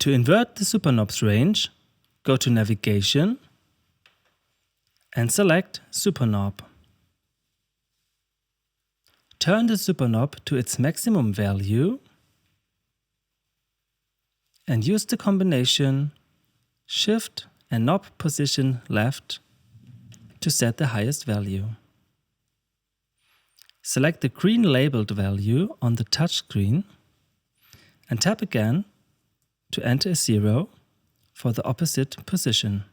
To invert the superknob's range, go to Navigation and select Superknob. Turn the superknob to its maximum value and use the combination Shift and knob position left to set the highest value. Select the green labeled value on the touchscreen and tap again to enter a 0 for the opposite position.